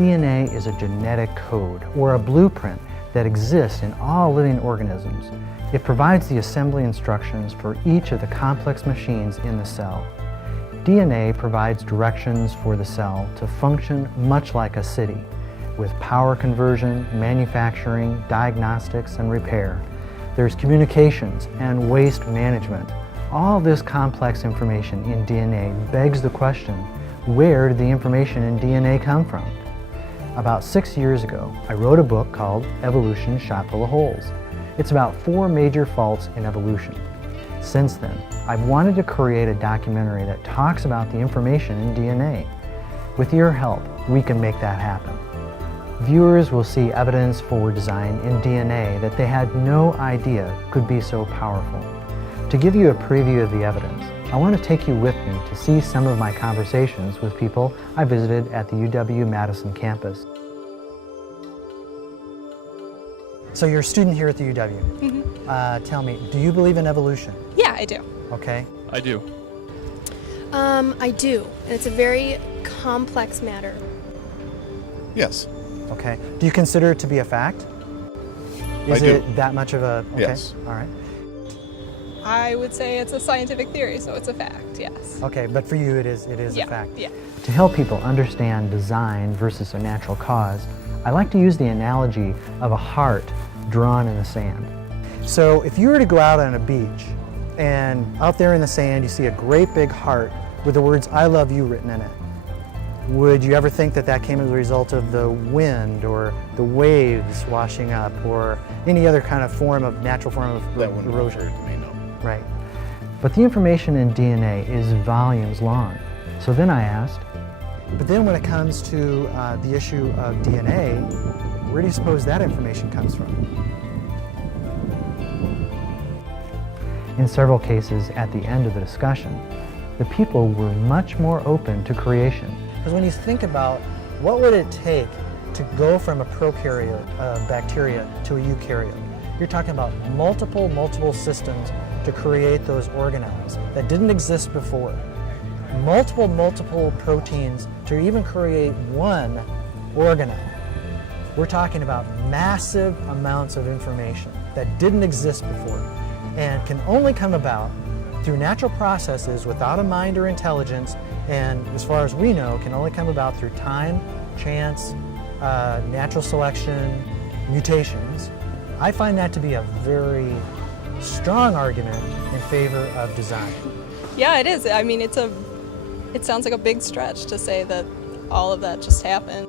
DNA is a genetic code or a blueprint that exists in all living organisms. It provides the assembly instructions for each of the complex machines in the cell. DNA provides directions for the cell to function much like a city, with power conversion, manufacturing, diagnostics, and repair. There's communications and waste management. All this complex information in DNA begs the question, where did the information in DNA come from? About 6 years ago, I wrote a book called Evolution Shot Full of Holes. It's about 4 major faults in evolution. Since then, I've wanted to create a documentary that talks about the information in DNA. With your help, we can make that happen. Viewers will see evidence for design in DNA that they had no idea could be so powerful. To give you a preview of the evidence, I want to take you with me to see some of my conversations with people I visited at the UW-Madison campus. So you're a student here at the UW. Mm-hmm. Tell me, do you believe in evolution? Yeah, I do. Okay. I do. I do, and it's a very complex matter. Yes. Okay. Do you consider it to be a fact? Is I do. it that much of a... Okay. Yes. All right. I would say it's a scientific theory, so it's a fact, yes. Okay, but for you it is Yeah, a fact. yeah. To help people understand design versus a natural cause, I like to use the analogy of a heart drawn in the sand. So if you were to go out on a beach and out there in the sand you see a great big heart with the words "I love you" written in it, would you ever think that that came as a result of the wind or the waves washing up or any other kind of natural form of That wouldn't erosion? occur to me, no. Right. But the information in DNA is volumes long. So then I asked, but then when it comes to the issue of DNA, where do you suppose that information comes from? In several cases at the end of the discussion, the people were much more open to creation. Because when you think about what would it take to go from a prokaryote, bacteria, to a eukaryote, you're talking about multiple systems to create those organelles that didn't exist before. Multiple proteins to even create one organelle. We're talking about massive amounts of information that didn't exist before and can only come about through natural processes without a mind or intelligence, and as far as we know, can only come about through time, chance, natural selection, mutations. I find that to be a very strong argument in favor of design. Yeah, it is. I mean, it sounds like a big stretch to say that all of that just happened.